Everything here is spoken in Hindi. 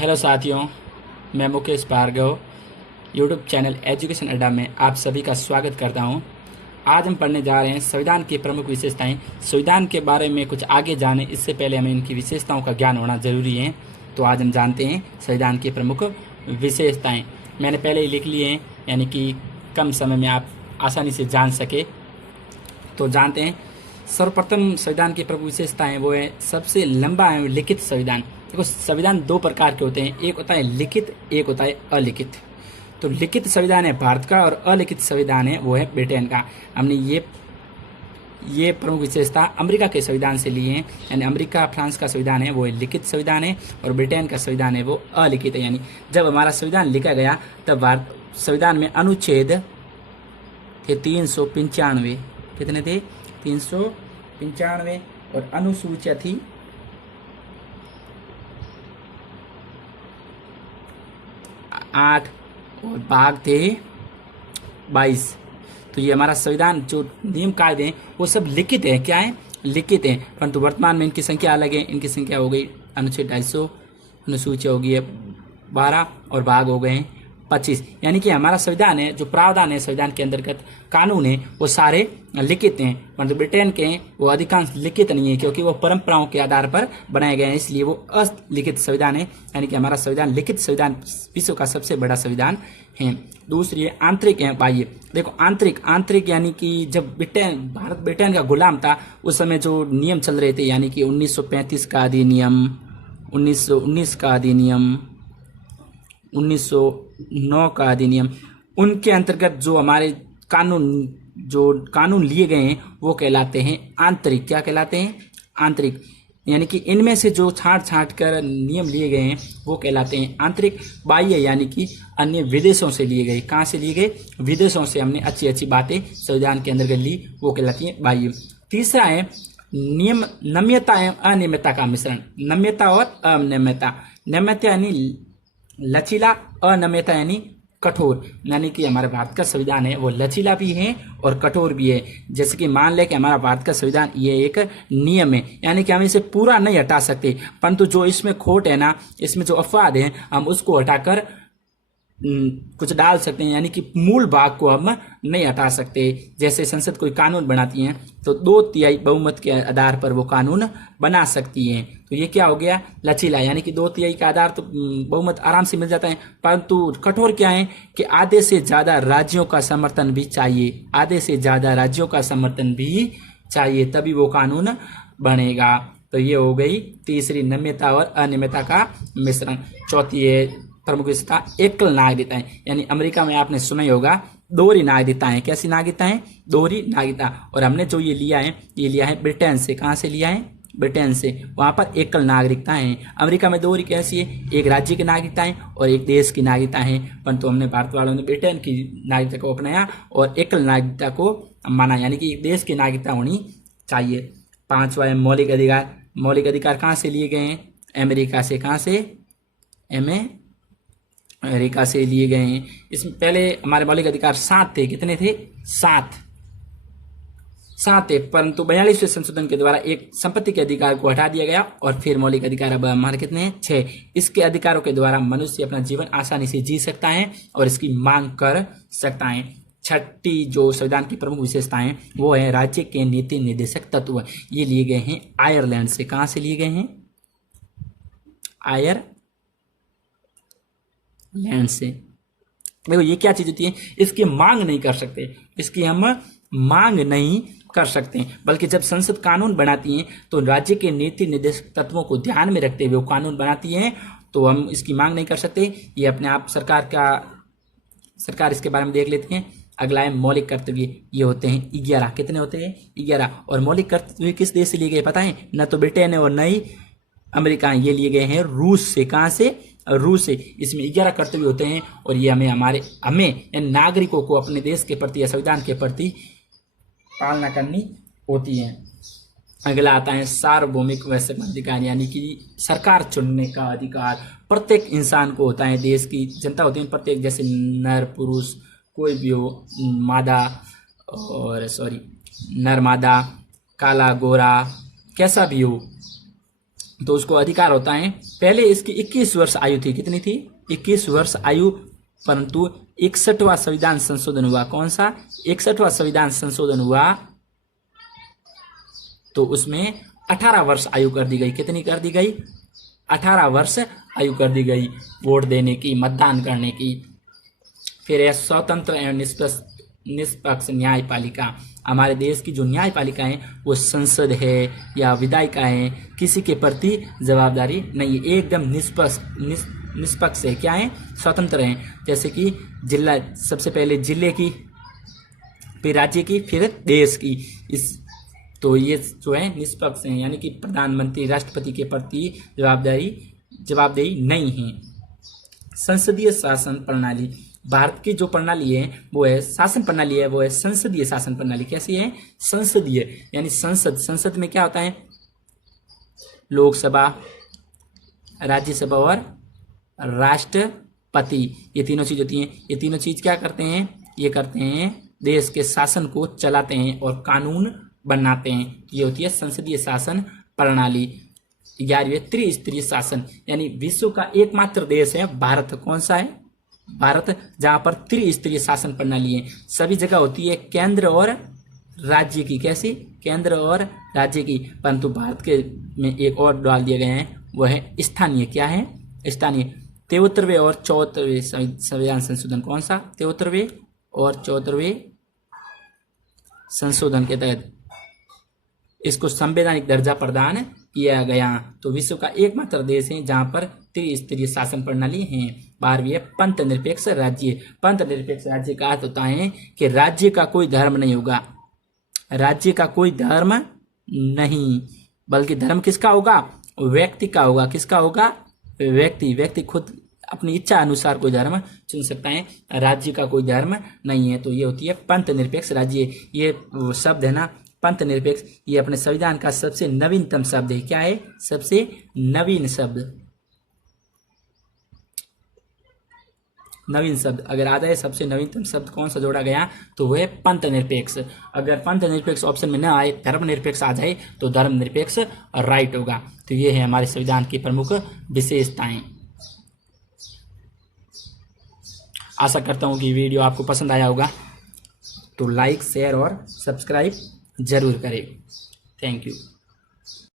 हेलो साथियों, मैं Mukesh Bhargava YouTube channel education Adda में आप सभी का स्वागत करता हूं। आज हम पढ़ने जा रहे हैं संविधान की प्रमुख विशेषताएं। संविधान के बारे में कुछ आगे जाने इससे पहले हमें इनकी विशेषताओं का ज्ञान होना जरूरी है। तो आज हम जानते हैं संविधान की प्रमुख विशेषताएँ। मैंने पहले ही लिख लिए हैं, यानी कि कम समय में आप आसानी से जान सके। तो जानते हैं, सर्वप्रथम संविधान की प्रमुख विशेषताएं वो है सबसे लंबा है लिखित संविधान। देखो, संविधान दो प्रकार के होते हैं, एक होता है लिखित, एक होता है अलिखित। तो लिखित संविधान है भारत का और अलिखित संविधान है वो है ब्रिटेन का। हमने ये प्रमुख विशेषता अमेरिका के संविधान से लिए हैं, यानी अमेरिका फ्रांस का संविधान है वो है लिखित संविधान है और ब्रिटेन का संविधान है वो अलिखित है। यानी जब हमारा संविधान लिखा गया तब भारत संविधान में अनुच्छेद थे 395। कितने थे? 395। और अनुसूचियां थी 8 और भाग थे 22। तो ये हमारा संविधान जो नियम कायदे हैं वो सब लिखित है। क्या है? लिखित है। परंतु वर्तमान में इनकी संख्या अलग है। इनकी संख्या हो गई अनुच्छेद 250, अनुसूचिया हो गई है 12 और भाग हो गए हैं 25। यानी कि हमारा संविधान है, जो प्रावधान है संविधान के अंतर्गत कानून है वो सारे लिखित हैं। परंतु ब्रिटेन के वो अधिकांश लिखित नहीं है, क्योंकि वो परंपराओं के आधार पर बनाए गए हैं, इसलिए वो अलिखित संविधान है। यानी कि हमारा संविधान लिखित संविधान विश्व का सबसे बड़ा संविधान है। दूसरी है आंतरिक है बाह्य। देखो, आंतरिक यानी कि जब भारत ब्रिटेन का गुलाम था उस समय जो नियम चल रहे थे, यानी कि 1935 का अधिनियम, 1919 का अधिनियम, 1909 का अधिनियम, उनके अंतर्गत जो हमारे कानून लिए गए हैं वो कहलाते हैं आंतरिक। क्या कहलाते हैं? आंतरिक। यानी कि इनमें से जो छांट कर नियम लिए गए हैं वो कहलाते हैं आंतरिक। बाह्य यानी कि अन्य विदेशों से लिए गए। कहाँ से लिए गए? विदेशों से हमने अच्छी अच्छी बातें संविधान के अंतर्गत ली, वो कहलाती हैं बाह्य। तीसरा है नम्यता एवं अनियमितता का मिश्रण। नम्यता और अनियमितता। नम्यता यानी लचीला, अनम्यता यानी कठोर। यानी कि हमारे भारत का संविधान है वो लचीला भी है और कठोर भी है। जैसे कि मान लें कि हमारा भारत का संविधान ये एक नियम है, यानी कि हम इसे पूरा नहीं हटा सकते, परंतु जो इसमें खोट है ना, इसमें जो अपवाद है, हम उसको हटाकर कुछ डाल सकते हैं। यानी कि मूल भाग को हम नहीं हटा सकते। जैसे संसद कोई कानून बनाती है तो 2/3 बहुमत के आधार पर वो कानून बना सकती है। तो ये क्या हो गया? लचीला। यानी कि 2/3 का आधार तो बहुमत आराम से मिल जाता है। परंतु कठोर क्या है कि आधे से ज्यादा राज्यों का समर्थन भी चाहिए। आधे से ज्यादा राज्यों का समर्थन भी चाहिए, तभी वो कानून बनेगा। तो ये हो गई तीसरी, नम्यता और अनियमितता का मिश्रण। चौथी है प्रमुख विशेषता एकल नागरिकताएं। यानी अमेरिका में आपने सुना ही होगा दोहरी नागरिकताएं। कैसी नागरिकताएं? दोहरी नागरिकता। और हमने जो ये लिया है ब्रिटेन से। कहाँ से लिया है? ब्रिटेन से। वहां पर एकल नागरिकता है। अमेरिका में दोहरी कैसी है? एक राज्य की नागरिकता है और एक देश की नागरिकता है। परंतु हमने भारत वालों ने ब्रिटेन की नागरिकता को अपनाया और एकल नागरिकता को माना, यानी कि एक देश की नागरिकता होनी चाहिए। पांचवा है मौलिक अधिकार। मौलिक अधिकार कहाँ से लिए गए हैं? अमेरिका से। कहाँ से? अमेरिका से लिए गए हैं। इसमें पहले हमारे मौलिक अधिकार 7 थे। कितने थे? 7 थे। परंतु 42वें संशोधन के द्वारा एक संपत्ति के अधिकार को हटा दिया गया और फिर मौलिक अधिकार अब हमारे कितने हैं? 6। इसके अधिकारों के द्वारा मनुष्य अपना जीवन आसानी से जी सकता है और इसकी मांग कर सकता है। छठी जो संविधान की प्रमुख विशेषताएं वो है राज्य के नीति निर्देशक तत्व। ये लिए गए हैं आयरलैंड से। कहां से लिए गए हैं? आयरलैंड से। देखो, ये क्या चीज होती है? इसकी मांग नहीं कर सकते, इसकी हम मांग नहीं कर सकते, बल्कि जब संसद कानून बनाती है तो राज्य के नीति निर्देशक तत्वों को ध्यान में रखते हुए वो कानून बनाती है, तो हम इसकी मांग नहीं कर सकते। ये अपने आप सरकार इसके बारे में देख लेती है। अगला है मौलिक कर्तव्य। ये होते हैं 11। कितने होते हैं? 11। और मौलिक कर्तव्य किस देश से लिए गए पता है? न तो ब्रिटेन है और न ही अमेरिका। ये लिए गए हैं रूस से। कहाँ से? रूस से। इसमें 11 कर्तव्य होते हैं और ये हमें नागरिकों को अपने देश के प्रति या संविधान के प्रति पालना करनी होती है। अगला आता है सार्वभौमिक व अधिकार, यानी कि सरकार चुनने का अधिकार प्रत्येक इंसान को होता है। देश की जनता होती है प्रत्येक, जैसे नर पुरुष कोई भी हो, नर मादा, काला गोरा, कैसा भी हो, तो उसको अधिकार होता है। पहले इसकी 21 वर्ष आयु थी, कितनी थी? 21 वर्ष आयु, परंतु 61वां संविधान संशोधन हुआ। कौन सा? 61वां संविधान संशोधन हुआ तो उसमें 18 वर्ष आयु कर दी गई। कितनी कर दी गई? 18 वर्ष आयु कर दी गई वोट देने की, मतदान करने की। फिर है स्वतंत्र एवं निष्पक्ष न्यायपालिका। हमारे देश की जो न्यायपालिका है वो संसद है या विधायिका है, किसी के प्रति जवाबदारी नहीं है, एकदम निष्पक्ष है। क्या है? स्वतंत्र है। जैसे कि जिला, सबसे पहले जिले की, फिर राज्य की, फिर देश की। इस तो ये जो है निष्पक्ष है, यानी कि प्रधानमंत्री, राष्ट्रपति के प्रति जवाबदेही नहीं है। संसदीय शासन प्रणाली। भारत की जो प्रणाली है वो है, शासन प्रणाली है वो है संसदीय शासन प्रणाली। कैसी है? संसदीय, यानी संसद में क्या होता है? लोकसभा, राज्यसभा और राष्ट्रपति, ये तीनों चीज होती हैं। ये तीनों चीज क्या करते हैं? ये करते हैं देश के शासन को चलाते हैं और कानून बनाते हैं। ये होती है संसदीय शासन प्रणाली। 11वें त्रिस्तरीय शासन, यानी विश्व का एकमात्र देश है भारत। कौन सा है? भारत, जहां पर त्रिस्तरीय शासन प्रणाली है। सभी जगह होती है केंद्र और राज्य की। कैसी? केंद्र और राज्य की। परंतु भारत के में एक और डाल दिए गए हैं, वो है स्थानीय। क्या है? स्थानीय। 73वें और 74वें संविधान संशोधन। कौन सा? 73वें और 74वें संशोधन के तहत इसको संवैधानिक दर्जा प्रदान किया गया। तो विश्व का एकमात्र देश है जहां पर त्रिस्तरीय शासन प्रणाली है। 12वीं है पंथ निरपेक्ष राज्य। पंथ निरपेक्ष राज्य का अर्थ होता है कि राज्य का कोई धर्म नहीं होगा। राज्य का कोई धर्म नहीं, बल्कि धर्म किसका होगा? व्यक्ति का होगा। किसका होगा? व्यक्ति खुद अपनी इच्छा अनुसार कोई धर्म चुन सकता है। राज्य का कोई धर्म नहीं है। तो ये होती है पंथ निरपेक्ष राज्य। ये शब्द है ना, पंथ निरपेक्ष, ये अपने संविधान का सबसे नवीनतम शब्द है। क्या है? सबसे नवीन शब्द। नवीन शब्द अगर आता है, सबसे नवीनतम शब्द कौन सा जोड़ा गया तो वह है पंथ निरपेक्ष। अगर पंथ निरपेक्ष ऑप्शन में न आए, धर्म निरपेक्ष आ जाए तो धर्म निरपेक्ष राइट होगा। तो ये है हमारे संविधान की प्रमुख विशेषताएं। आशा करता हूं कि वीडियो आपको पसंद आया होगा, तो लाइक, शेयर और सब्सक्राइब जरूर करें। Thank you.